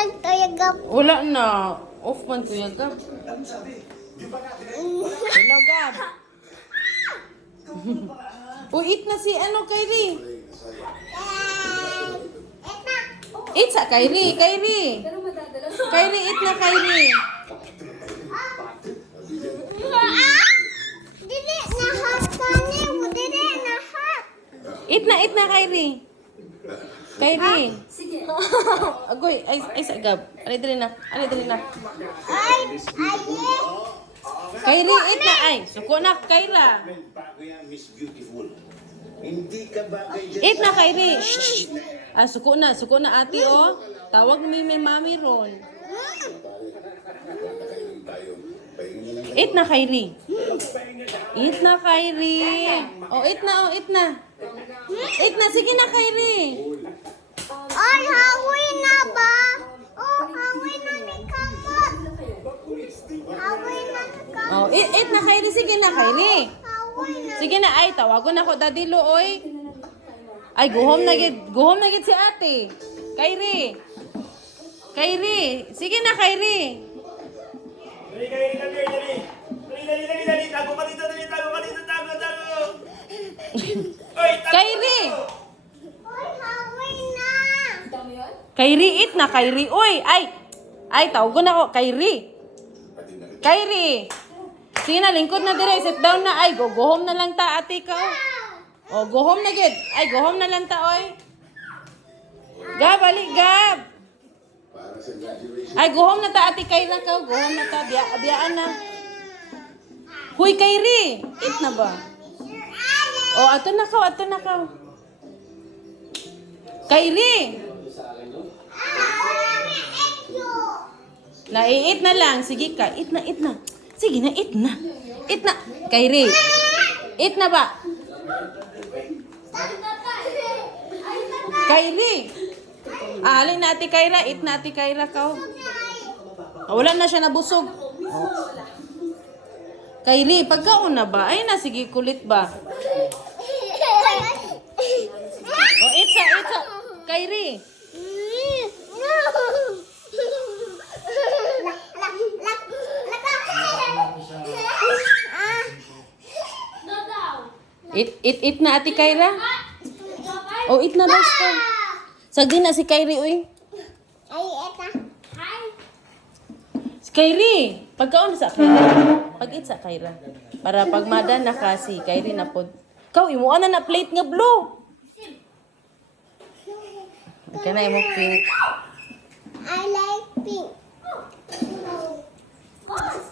man tuyagap. Wala na. Off man to yaga. Wala gab. Uy, eat na si ano, Kylie. Eat sa Kylie, Kylie. Kylie, eat na Kylie. Dili na. Eat na, eat na Kylie. Kylie. Agoy, ay, ay sa gab. Ali dali na, ali dali na. Ay, aye. Kylie, eat na. Ay, suko na, Beautiful. Hindi ka bagay dyan Eat na, Kylie. Shh. Ah, suko na, suko na ate, oh. Tawag mo may mami ron. Eat na, Kylie. Eat na, Kylie. Oh, eat na, oh, eat na. Eat na, sige na, Kylie. Ay, hawi na ba? Oh, hawi na ni kamot. Hawi na ni kamot. Oh, eat, eat na, Kylie. Sige na, na. Sige na, ay, tawagon ako, Daddy Looy. Ay, guhom na gid, guhom na gid si ate. Kyrie. Kyrie. Sige na, Kyrie. Dali, dali, dali, dali. Dali, dali, dali, dali. Tago ka dito, dali. Tago ka dito, tago, tago. Oy, tago. Kyrie. Ay, hawi na. Kyrie, eat na, Kyrie. Uy, ay. Ay, tawagon ako, Kyrie. Kyrie. Sige na, lingkod na dire. Sit down na. Ay, go, go home na lang ta, ate ka. Oh, go home na gid. Ay, go home na lang ta, oy. Gab, balik, Gab. Ay, go home na ta, ate Kayla ka. Go home na ta. Biya, biyaan na. Huy, Kyrie. Eat na ba? Oh, ato na ka, ato na ka. Kyrie. Na-eat na lang. Sige ka. Eat na, eat na. Sige na, eat na. Eat na. Kyrie. Eat na ba? Kyrie. Ah, alin na ate Kyra. Eat na ate Kyra ka. Ah, wala na siya nabusog. Oh. Kyrie, pagkaon na ba? Ay na, sige, kulit ba? Oh, eat sa, eat sa. Kyrie. It, it, it na ati Kyra. Oh, it na basta. Sagdi na si Kyrie, uy. Ay, it na. Hi. Si Kyrie. Pagkaon sa Kyra. Pag it sa Kyra. Para pag mada na kasi, Kyrie na po. Kau, imuha na na plate nga blue. Ika na imo pink. I like pink. Oh.